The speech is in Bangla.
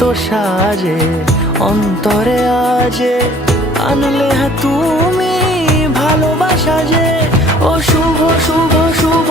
এত সাজে অন্তরে আজে আনলে হ্যাঁ তুমি ভালোবাসা যে। ও শুভ শুভ শুভ